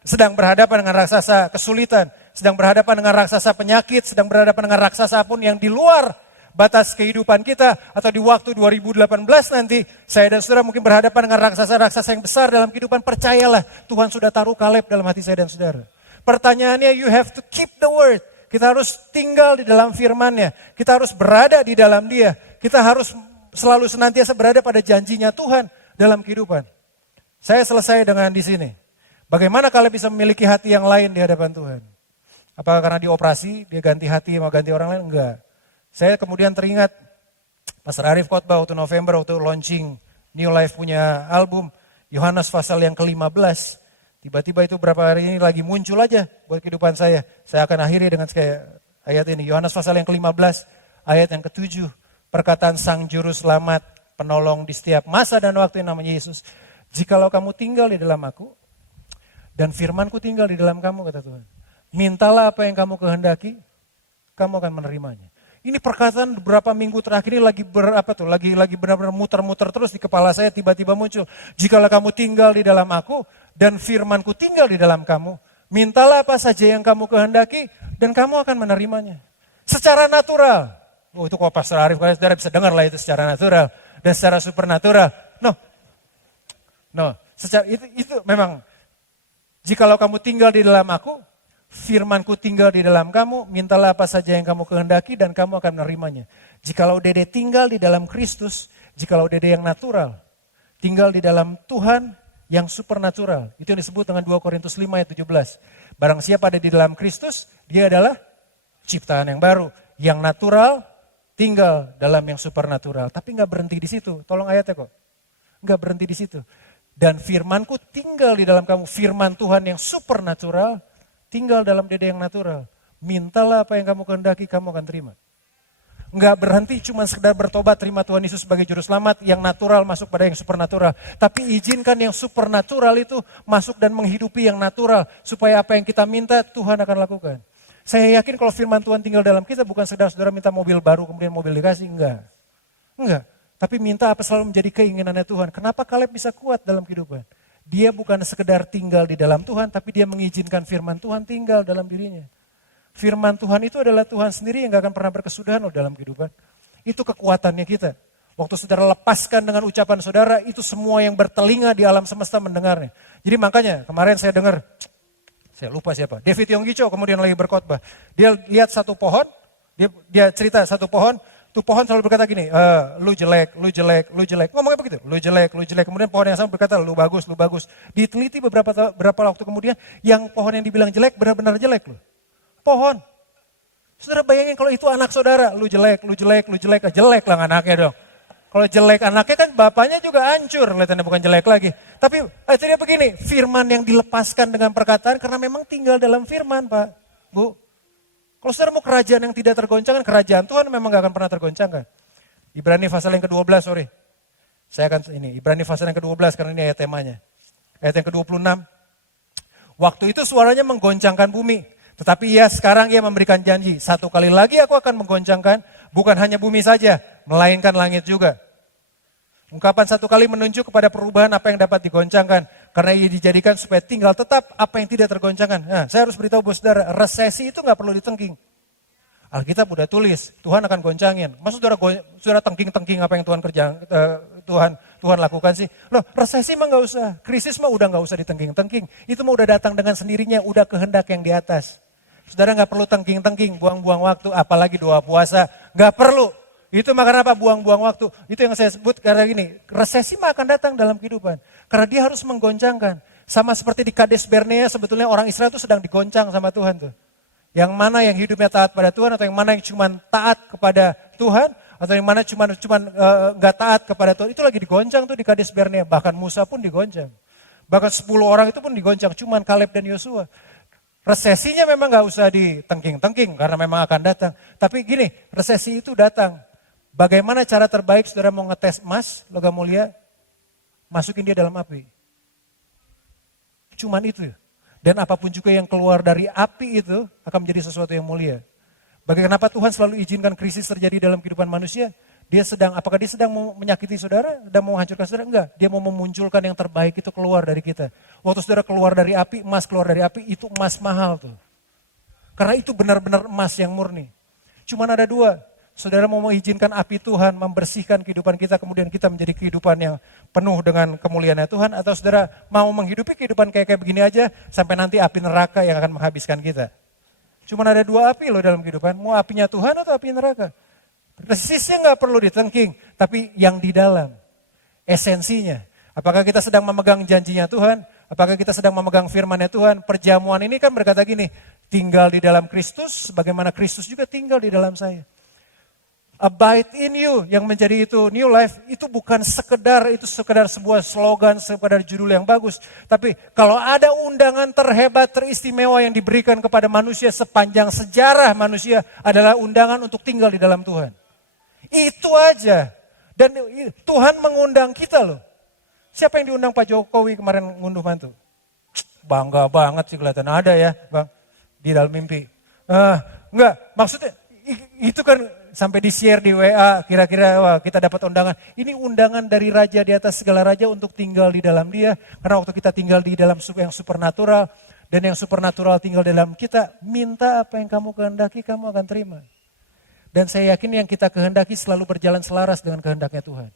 sedang berhadapan dengan raksasa kesulitan, sedang berhadapan dengan raksasa penyakit, sedang berhadapan dengan raksasa pun yang di luar batas kehidupan kita, atau di waktu 2018 nanti, saya dan saudara mungkin berhadapan dengan raksasa-raksasa yang besar dalam kehidupan, percayalah Tuhan sudah taruh Kaleb dalam hati saya dan saudara. Pertanyaannya, you have to keep the word. Kita harus tinggal di dalam firman-Nya. Kita harus berada di dalam Dia. Kita harus selalu senantiasa berada pada janjinya Tuhan dalam kehidupan. Saya selesai dengan di sini. Bagaimana kalian bisa memiliki hati yang lain di hadapan Tuhan? Apakah karena dioperasi, dia ganti hati sama ganti orang lain? Enggak. Saya kemudian teringat, Pastor Arif khotbah waktu November, waktu launching New Life punya album, Yohanes pasal yang ke-15. Tiba-tiba itu berapa hari ini lagi muncul aja buat kehidupan saya. Saya akan akhiri dengan kayak ayat ini. Yohanes pasal yang ke-15, ayat yang ke-7. Perkataan Sang Juru Selamat, penolong di setiap masa dan waktu yang namanya Yesus. Jikalau kamu tinggal di dalam aku, dan firmanku tinggal di dalam kamu, kata Tuhan. Mintalah apa yang kamu kehendaki, kamu akan menerimanya. Ini perkataan beberapa minggu terakhir ini lagi benar-benar muter-muter terus di kepala saya, tiba-tiba muncul. Jikalau kamu tinggal di dalam aku dan firmanku tinggal di dalam kamu, mintalah apa saja yang kamu kehendaki dan kamu akan menerimanya. Secara natural. Oh, itu kalau Pastor Arif, kalian saudara bisa dengar lah itu secara natural dan secara supernatural. Secara itu memang jikalau kamu tinggal di dalam aku, firmanku tinggal di dalam kamu, mintalah apa saja yang kamu kehendaki dan kamu akan menerimanya. Jikalau Dede tinggal di dalam Kristus, jikalau Dede yang natural, tinggal di dalam Tuhan yang supernatural. Itu yang disebut dengan 2 Korintus 5 ayat 17. Barang siapa ada di dalam Kristus, dia adalah ciptaan yang baru. Yang natural tinggal dalam yang supernatural. Tapi gak berhenti di situ, tolong ayatnya kok. Gak berhenti di situ. Dan firmanku tinggal di dalam kamu, firman Tuhan yang supernatural, tinggal dalam Dede yang natural. Mintalah apa yang kamu kehendaki, kamu akan terima. Enggak berhenti cuma sekedar bertobat, terima Tuhan Yesus sebagai juru selamat, yang natural masuk pada yang supernatural. Tapi izinkan yang supernatural itu masuk dan menghidupi yang natural, supaya apa yang kita minta Tuhan akan lakukan. Saya yakin kalau firman Tuhan tinggal dalam kita, bukan sekedar saudara minta mobil baru kemudian mobil dikasih, enggak. Tapi minta apa selalu menjadi keinginannya Tuhan. Kenapa Kaleb bisa kuat dalam kehidupan? Dia bukan sekedar tinggal di dalam Tuhan, tapi dia mengizinkan firman Tuhan tinggal dalam dirinya. Firman Tuhan itu adalah Tuhan sendiri yang gak akan pernah berkesudahan loh dalam kehidupan. Itu kekuatannya kita. Waktu saudara lepaskan dengan ucapan saudara, itu semua yang bertelinga di alam semesta mendengarnya. Jadi makanya kemarin saya dengar, saya lupa siapa, David Yonggicho kemudian lagi berkhotbah. Dia lihat satu pohon, dia cerita satu pohon, tuh pohon selalu berkata gini, lu jelek, lu jelek, lu jelek. Ngomongnya begitu, lu jelek, lu jelek. Kemudian pohon yang sama berkata, lu bagus, lu bagus. Diteliti beberapa waktu kemudian, yang pohon yang dibilang jelek benar-benar jelek loh. Pohon. Saudara bayangin kalau itu anak saudara, lu jelek, lu jelek, lu jelek. Jelek lah anaknya dong. Kalau jelek anaknya kan bapaknya juga hancur, kelihatannya bukan jelek lagi. Tapi itu dia begini, firman yang dilepaskan dengan perkataan karena memang tinggal dalam firman Pak, Bu. Kalau saudara mau kerajaan yang tidak tergoncangkan, kerajaan Tuhan memang gak akan pernah tergoncangkan. Ibrani pasal yang ke-12, sorry. Saya akan Ibrani pasal yang ke-12 karena ini ayat temanya. Ayat yang ke-26. Waktu itu suaranya menggoncangkan bumi. Tetapi sekarang ia memberikan janji. Satu kali lagi aku akan menggoncangkan, bukan hanya bumi saja, melainkan langit juga. Ungkapan satu kali menunjuk kepada perubahan apa yang dapat digoncangkan. Karena ia dijadikan supaya tinggal tetap apa yang tidak tergoncangkan. Nah, saya harus beritahu bos saudara, resesi itu gak perlu ditengking. Alkitab udah tulis, Tuhan akan goncangin. Maksud saudara tengking-tengking apa yang Tuhan lakukan sih? Loh, resesi mah gak usah, krisis mah udah gak usah ditengking-tengking. Itu mah udah datang dengan sendirinya, udah kehendak yang di atas. Saudara gak perlu tengking-tengking, buang-buang waktu, apalagi doa puasa, gak perlu. Itu makanya apa? Buang-buang waktu. Itu yang saya sebut karena gini, resesi mah akan datang dalam kehidupan. Karena dia harus menggoncangkan. Sama seperti di Kades Barnea, sebetulnya orang Israel itu sedang digoncang sama Tuhan tuh. Yang mana yang hidupnya taat pada Tuhan, atau yang mana yang cuma taat kepada Tuhan, atau yang mana cuma gak taat kepada Tuhan, itu lagi digoncang tuh di Kades Barnea. Bahkan Musa pun digoncang. Bahkan 10 orang itu pun digoncang, cuman Kaleb dan Yosua. Resesinya memang gak usah ditengking-tengking, karena memang akan datang. Tapi gini, resesi itu datang. Bagaimana cara terbaik saudara mau ngetes emas, logam mulia, masukin dia dalam api. Cuman itu. Dan apapun juga yang keluar dari api itu akan menjadi sesuatu yang mulia. Bagaimana Tuhan selalu izinkan krisis terjadi dalam kehidupan manusia? Apakah dia sedang mau menyakiti saudara? Dan mau menghancurkan saudara? Enggak. Dia mau memunculkan yang terbaik itu keluar dari kita. Waktu saudara keluar dari api, emas keluar dari api, itu emas mahal tuh. Karena itu benar-benar emas yang murni. Cuman ada dua. Saudara mau mengizinkan api Tuhan membersihkan kehidupan kita, kemudian kita menjadi kehidupan yang penuh dengan kemuliaan Tuhan, atau saudara mau menghidupi kehidupan kayak begini aja, sampai nanti api neraka yang akan menghabiskan kita. Cuman ada dua api loh dalam kehidupan, mau apinya Tuhan atau api neraka. Resisnya gak perlu ditengking, tapi yang di dalam, esensinya. Apakah kita sedang memegang janjinya Tuhan, apakah kita sedang memegang firman-Nya Tuhan. Perjamuan ini kan berkata gini, tinggal di dalam Kristus, sebagaimana Kristus juga tinggal di dalam saya. Abide in you yang menjadi itu new life itu bukan sekedar sebuah slogan, sekedar judul yang bagus. Tapi kalau ada undangan terhebat, teristimewa yang diberikan kepada manusia sepanjang sejarah manusia adalah undangan untuk tinggal di dalam Tuhan. Itu aja. Dan Tuhan mengundang kita loh. Siapa yang diundang Pak Jokowi kemarin ngunduh mantu? Bangga banget sih kelihatan. Ada ya Bang, di dalam mimpi. Enggak, maksudnya itu kan sampai di-share di WA, kira-kira wah, kita dapat undangan. Ini undangan dari Raja di atas segala raja untuk tinggal di dalam Dia. Karena waktu kita tinggal di dalam yang supernatural, dan yang supernatural tinggal di dalam kita, minta apa yang kamu kehendaki, kamu akan terima. Dan saya yakin yang kita kehendaki selalu berjalan selaras dengan kehendaknya Tuhan.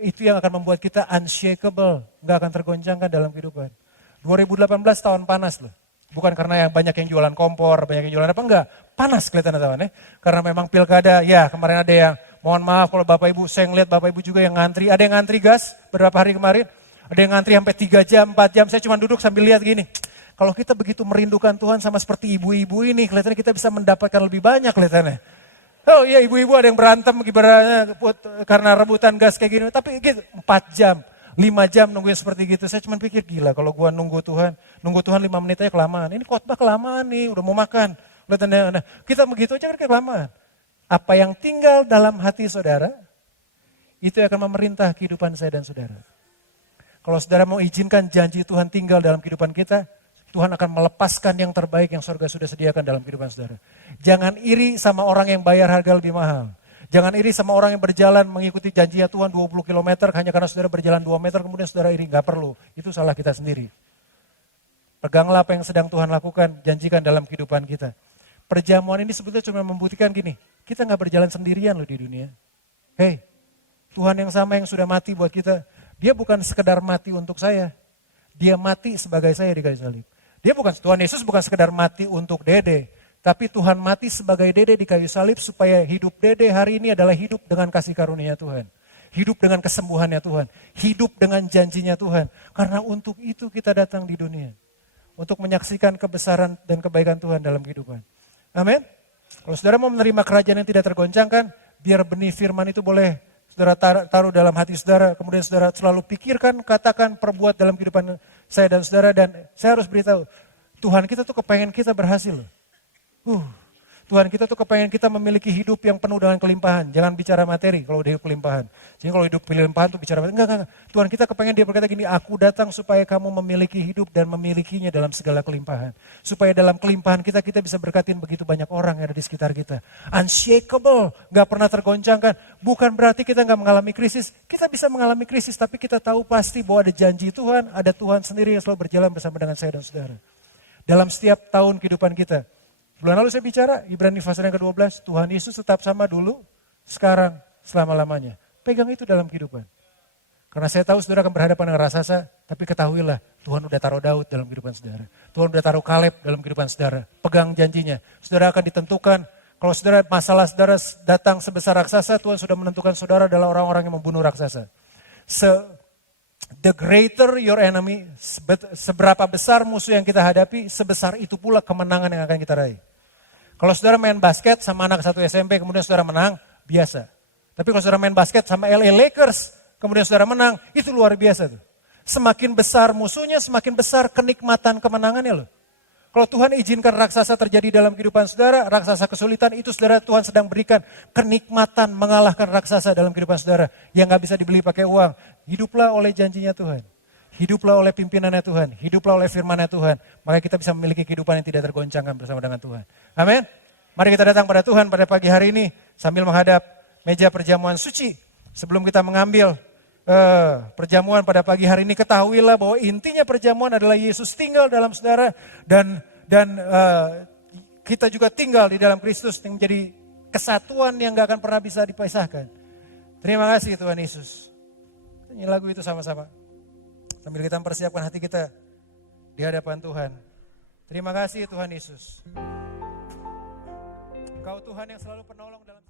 Itu yang akan membuat kita unshakable, nggak akan tergoncangkan dalam kehidupan. 2018 tahun panas loh. Bukan karena yang banyak yang jualan kompor, banyak yang jualan apa, enggak. Panas kelihatan teman-teman ya. Karena memang pilkada, ya kemarin ada yang, mohon maaf kalau Bapak Ibu, saya ngeliat Bapak Ibu juga yang ngantri. Ada yang ngantri gas beberapa hari kemarin. Ada yang ngantri sampai 3 jam, 4 jam. Saya cuma duduk sambil lihat gini. Kalau kita begitu merindukan Tuhan sama seperti ibu-ibu ini, kelihatannya kita bisa mendapatkan lebih banyak kelihatannya. Oh iya ibu-ibu ada yang berantem karena rebutan gas kayak gini. Tapi gitu 4 jam. 5 jam nungguin seperti gitu. Saya cuma pikir gila kalau gua nunggu Tuhan 5 menit aja kelamaan. Ini khotbah kelamaan nih, udah mau makan. Nah, kita begitu aja kan kelamaan. Apa yang tinggal dalam hati saudara, itu akan memerintah kehidupan saya dan saudara. Kalau saudara mau izinkan janji Tuhan tinggal dalam kehidupan kita, Tuhan akan melepaskan yang terbaik yang surga sudah sediakan dalam kehidupan saudara. Jangan iri sama orang yang bayar harga lebih mahal. Jangan iri sama orang yang berjalan mengikuti janjinya Tuhan 20 km hanya karena saudara berjalan 2 meter kemudian saudara iri. Gak perlu, itu salah kita sendiri. Peganglah apa yang sedang Tuhan lakukan, janjikan dalam kehidupan kita. Perjamuan ini sebetulnya cuma membuktikan gini, kita gak berjalan sendirian loh di dunia. Hei, Tuhan yang sama yang sudah mati buat kita, dia bukan sekedar mati untuk saya, dia mati sebagai saya di kayu salib. Dia bukan, Tuhan Yesus bukan sekedar mati untuk Dede, tapi Tuhan mati sebagai Dede di kayu salib supaya hidup Dede hari ini adalah hidup dengan kasih karunia Tuhan. Hidup dengan kesembuhannya Tuhan. Hidup dengan janjinya Tuhan. Karena untuk itu kita datang di dunia. Untuk menyaksikan kebesaran dan kebaikan Tuhan dalam kehidupan. Amin. Kalau saudara mau menerima kerajaan yang tidak tergoncangkan, biar benih firman itu boleh saudara taruh dalam hati saudara. Kemudian saudara selalu pikirkan, katakan, perbuat dalam kehidupan saya dan saudara. Dan saya harus beritahu, Tuhan kita tuh kepengen kita berhasil loh. Tuhan kita tuh kepengen kita memiliki hidup yang penuh dengan kelimpahan. Jangan bicara materi kalau udah hidup kelimpahan. Jadi kalau hidup kelimpahan tuh bicara materi. Enggak. Tuhan kita kepengen dia berkata gini, aku datang supaya kamu memiliki hidup dan memilikinya dalam segala kelimpahan. Supaya dalam kelimpahan kita bisa berkatin begitu banyak orang yang ada di sekitar kita. Unshakable, gak pernah tergoncangkan. Bukan berarti kita gak mengalami krisis. Kita bisa mengalami krisis tapi kita tahu pasti bahwa ada janji Tuhan, ada Tuhan sendiri yang selalu berjalan bersama dengan saya dan saudara. Dalam setiap tahun kehidupan kita. Bulan lalu saya bicara, Ibrani pasal yang ke-12, Tuhan Yesus tetap sama dulu, sekarang, selama-lamanya. Pegang itu dalam kehidupan. Karena saya tahu saudara akan berhadapan dengan raksasa, tapi ketahuilah Tuhan udah taruh Daud dalam kehidupan saudara. Tuhan udah taruh Kaleb dalam kehidupan saudara. Pegang janjinya. Saudara akan ditentukan, kalau saudara masalah saudara datang sebesar raksasa, Tuhan sudah menentukan saudara adalah orang-orang yang membunuh raksasa. The greater your enemy, seberapa besar musuh yang kita hadapi, sebesar itu pula kemenangan yang akan kita raih. Kalau saudara main basket sama anak satu SMP, kemudian saudara menang, biasa. Tapi kalau saudara main basket sama LA Lakers, kemudian saudara menang, itu luar biasa tuh. Semakin besar musuhnya, semakin besar kenikmatan kemenangannya loh. Kalau Tuhan izinkan raksasa terjadi dalam kehidupan saudara, raksasa kesulitan, itu saudara Tuhan sedang berikan kenikmatan mengalahkan raksasa dalam kehidupan saudara. Yang gak bisa dibeli pakai uang. Hiduplah oleh janjinya Tuhan. Hiduplah oleh pimpinannya Tuhan. Hiduplah oleh firmannya Tuhan. Maka kita bisa memiliki kehidupan yang tidak tergoncangkan bersama dengan Tuhan. Amin. Mari kita datang pada Tuhan pada pagi hari ini sambil menghadap meja perjamuan suci. Sebelum kita mengambil perjamuan pada pagi hari ini, ketahuilah bahwa intinya perjamuan adalah Yesus tinggal dalam saudara dan kita juga tinggal di dalam Kristus yang menjadi kesatuan yang gak akan pernah bisa dipisahkan. Terima kasih Tuhan Yesus. Nyanyi lagu itu sama-sama. Sambil kita mempersiapkan hati kita di hadapan Tuhan. Terima kasih Tuhan Yesus. Engkau Tuhan yang selalu penolong dalam